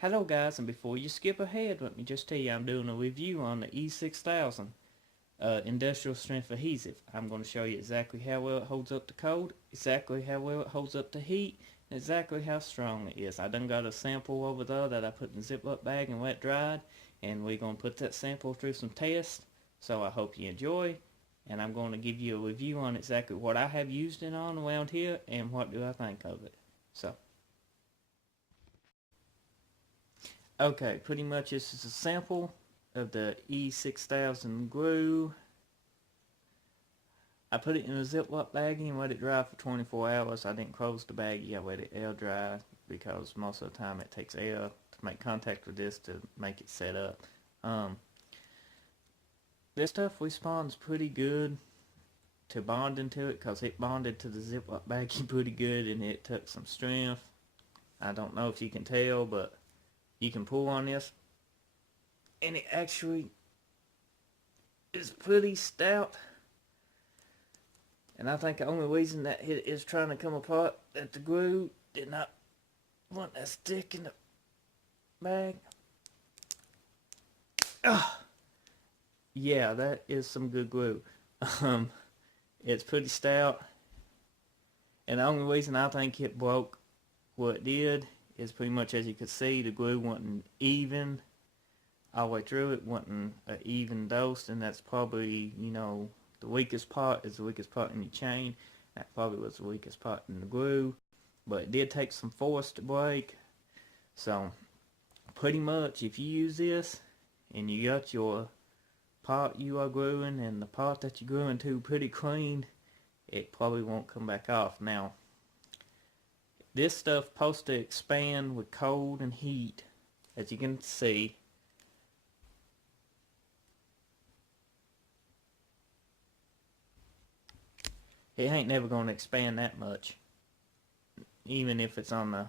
Hello guys, and before you skip ahead, let me just tell you I'm doing a review on the E6000 industrial strength adhesive. I'm going to show you exactly how well it holds up to cold, exactly how well it holds up to heat, and exactly how strong it is. I done got a sample over there that I put in a Ziploc bag and wet dried, and we're going to put that sample through some tests, so I hope you enjoy. And I'm going to give you a review on exactly what I have used it on around here and what do I think of it. So okay, pretty much this is a sample of the E6000 glue. I put it in a Ziploc baggie and let it dry for 24 hours. I didn't close the baggie, I let it air dry because most of the time it takes air to make contact with this to make it set up. This stuff responds pretty good to bonding to it because it bonded to the Ziploc baggie pretty good and it took some strength. I don't know if you can tell, but you can pull on this and it actually is pretty stout, and I think the only reason that it is trying to come apart that the glue did not want to stick in the bag. Yeah, that is some good glue. It's pretty stout, and the only reason I think it broke what it did is pretty much, as you could see, the glue wasn't even all the way through. It wasn't an even dose, and that's probably, the weakest part is the weakest part in your chain. That probably was the weakest part in the glue, but it did take some force to break. So pretty much if you use this and you got your part you are gluing and the part that you're gluing to pretty clean, it probably won't come back off. Now this stuff supposed to expand with cold and heat, as you can see. It ain't never going to expand that much, even if it's on the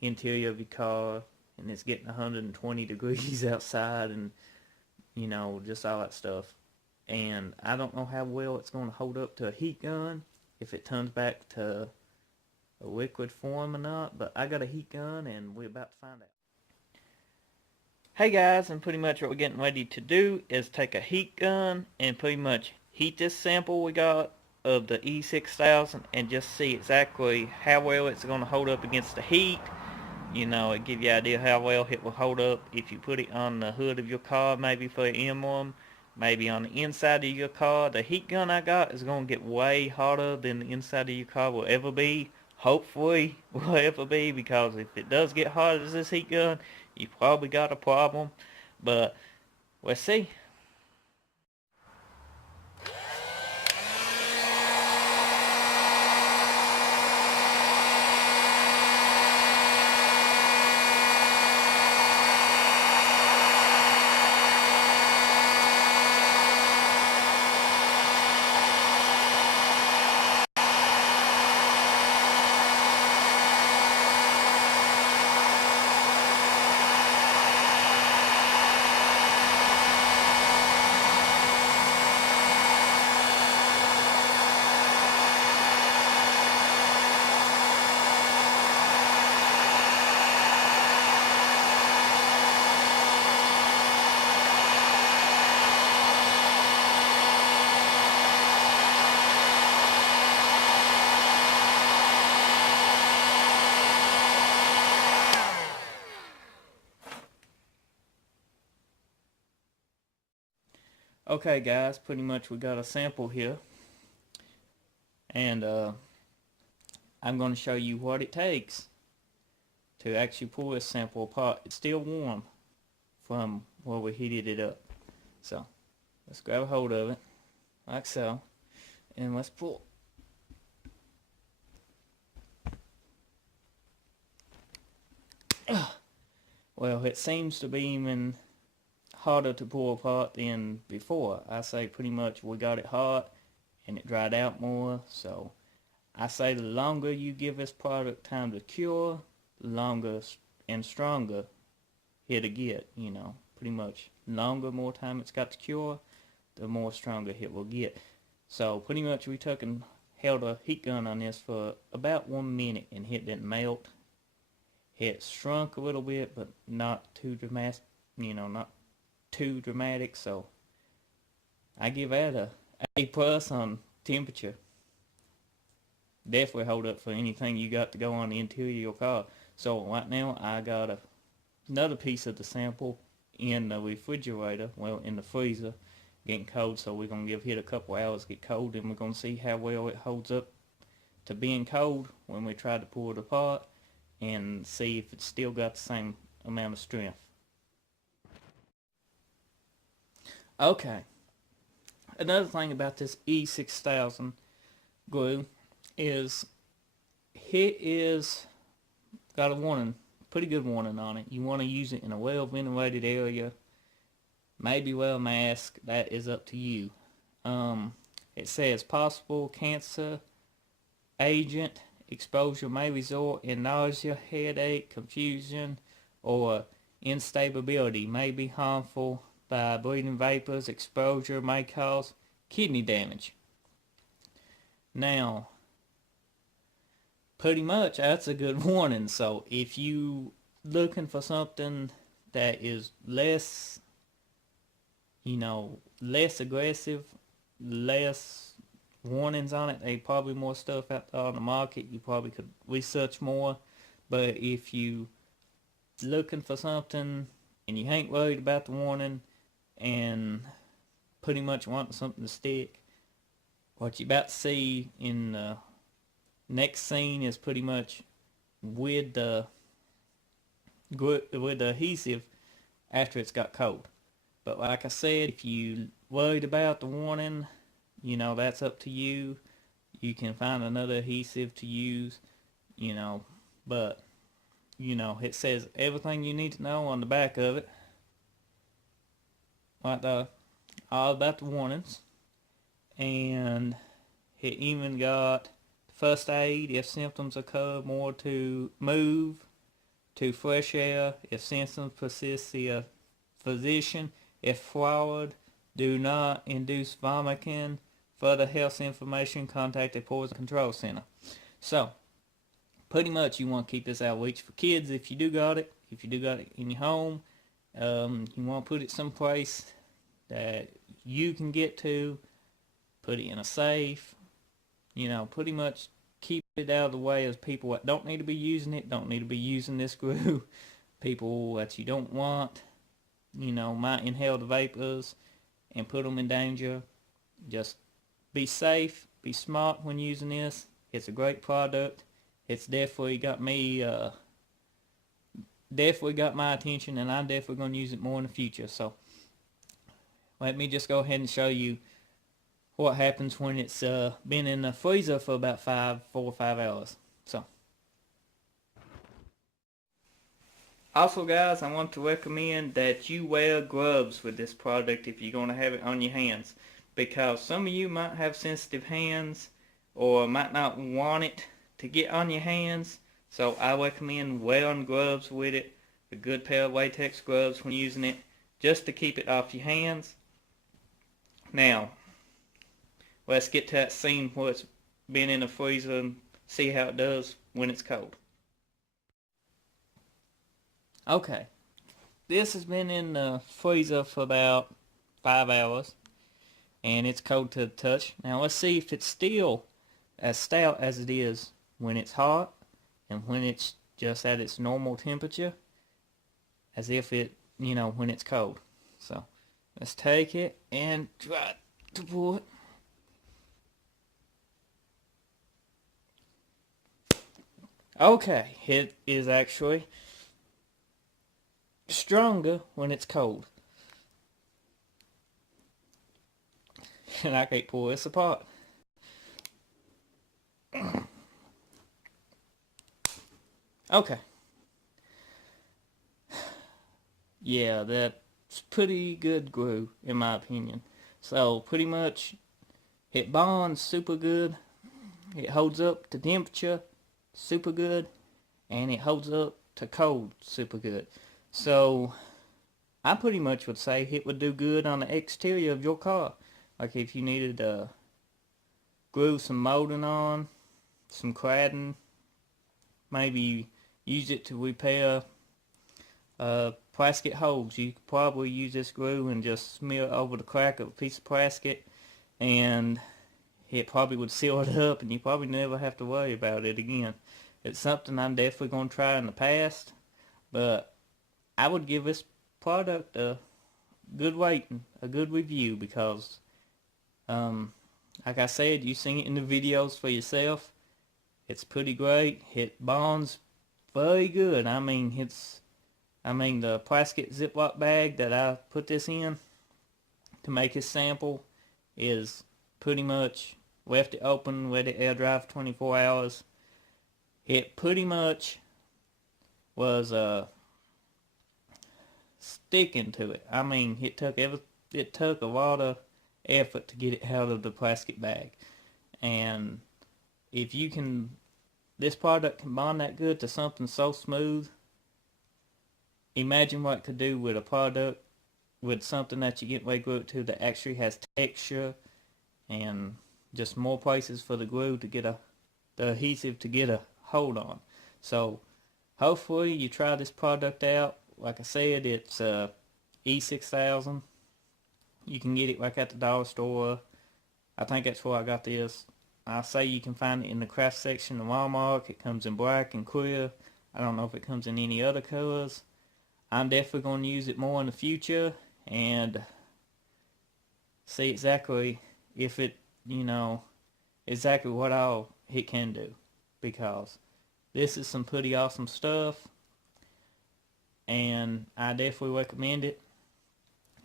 interior of your car and it's getting 120 degrees outside and just all that stuff. And I don't know how well it's going to hold up to a heat gun, if it turns back to a liquid form or not, but I got a heat gun and we're about to find out. Hey guys, and pretty much what we're getting ready to do is take a heat gun and pretty much heat this sample we got of the E6000 and just see exactly how well it's going to hold up against the heat. It give you an idea how well it will hold up if you put it on the hood of your car, maybe for an emblem, maybe on the inside of your car. The heat gun I got is going to get way hotter than the inside of your car will ever be. Hopefully will ever be, because if it does get hot as this heat gun, you probably got a problem. But let's see. Okay guys, pretty much we got a sample here, and I'm going to show you what it takes to actually pull this sample apart. It's still warm from where we heated it up. So let's grab a hold of it like so, and let's pull. Well, it seems to be even harder to pull apart than before. I say pretty much we got it hot and it dried out more. So I say the longer you give this product time to cure, the longer and stronger it'll get. Pretty much longer, more time it's got to cure, the more stronger it will get. So pretty much we took and held a heat gun on this for about 1 minute and it didn't melt. It shrunk a little bit, but not too dramatic, not too dramatic. So I give that a A plus on temperature. Definitely hold up for anything you got to go on the interior of your car. So right now I got another piece of the sample in the refrigerator, well, in the freezer, getting cold. So we're going to give it a couple hours to get cold, and we're going to see how well it holds up to being cold when we try to pull it apart, and see if it's still got the same amount of strength. Okay, another thing about this E6000 glue is it is got a warning, pretty good warning on it. You want to use it in a well ventilated area, maybe wear a mask, that is up to you. It says possible cancer agent exposure may result in nausea, headache, confusion, or instability, may be harmful by breathing vapors. Exposure may cause kidney damage. Now, pretty much that's a good warning. So if you looking for something that is less, less aggressive, less warnings on it, they probably more stuff out there on the market. You probably could research more. But if you looking for something and you ain't worried about the warning and pretty much wanting something to stick, what you about to see in the next scene is pretty much with the adhesive after it's got cold. But like I said, if you worried about the warning, that's up to you. You can find another adhesive to use, but it says everything you need to know on the back of it, like all about the warnings. And it even got first aid if symptoms occur, more to move to fresh air if symptoms persist, see a physician. If forward, do not induce vomiting. Further health information, contact a poison control center. So pretty much you want to keep this out of reach for kids if you do got it. If you do got it in your home, you want to put it someplace that you can get to. Put it in a safe. Pretty much keep it out of the way of people that don't need to be using it, don't need to be using this glue. People that you don't want, might inhale the vapors and put them in danger. Just be safe, be smart when using this. It's a great product. It's definitely got me, definitely got my attention, and I'm definitely going to use it more in the future. So let me just go ahead and show you what happens when it's been in the freezer for about 4 or 5 hours. So also, guys, I want to recommend that you wear gloves with this product if you're going to have it on your hands, because some of you might have sensitive hands or might not want it to get on your hands. So I recommend wearing gloves with it, a good pair of latex gloves when using it, just to keep it off your hands. Now, let's get to that scene where it's been in the freezer and see how it does when it's cold. Okay, this has been in the freezer for about 5 hours, and it's cold to the touch. Now let's see if it's still as stout as it is when it's hot and when it's just at its normal temperature, as if it, when it's cold. So let's take it and try to pull it. Okay, it is actually stronger when it's cold. And I can't pull this apart. Okay. Yeah, that's pretty good glue in my opinion. So pretty much it bonds super good. It holds up to temperature super good, and it holds up to cold super good. So I pretty much would say it would do good on the exterior of your car. Like if you needed to glue some molding on, some cladding, maybe use it to repair plastic holes. You could probably use this glue and just smear it over the crack of a piece of plastic, and it probably would seal it up, and you probably never have to worry about it again. It's something I'm definitely going to try in the past, but I would give this product a good rating, a good review, because like I said, you've seen it in the videos for yourself. It's pretty great. It bonds very good. I mean, the plastic Ziploc bag that I put this in to make this sample is pretty much left it open, let it air dry for 24 hours. It pretty much was sticking to it. I mean, it took a lot of effort to get it out of the plastic bag. And if you can, this product can bond that good to something so smooth, imagine what it could do with a product, with something that you get way glue to that actually has texture and just more places for the glue to get the adhesive to get a hold on. So hopefully you try this product out. Like I said, it's E6000. You can get it like at the dollar store. I think that's where I got this. I say you can find it in the craft section of Walmart. It comes in black and clear. I don't know if it comes in any other colors. I'm definitely going to use it more in the future and see exactly if it, exactly what all it can do, because this is some pretty awesome stuff, and I definitely recommend it.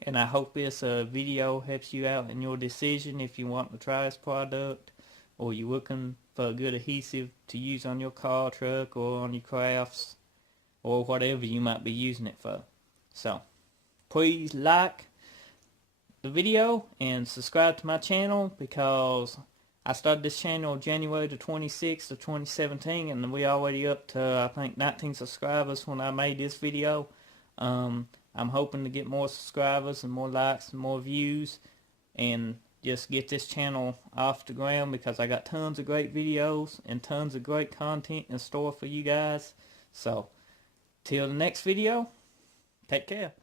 And I hope this video helps you out in your decision if you want to try this product, or you're looking for a good adhesive to use on your car, truck, or on your crafts, or whatever you might be using it for. So please like the video and subscribe to my channel, because I started this channel January the 26th of 2017, and we already up to, I think, 19 subscribers when I made this video. I'm hoping to get more subscribers and more likes and more views, and just get this channel off the ground, because I got tons of great videos and tons of great content in store for you guys. So till the next video, take care.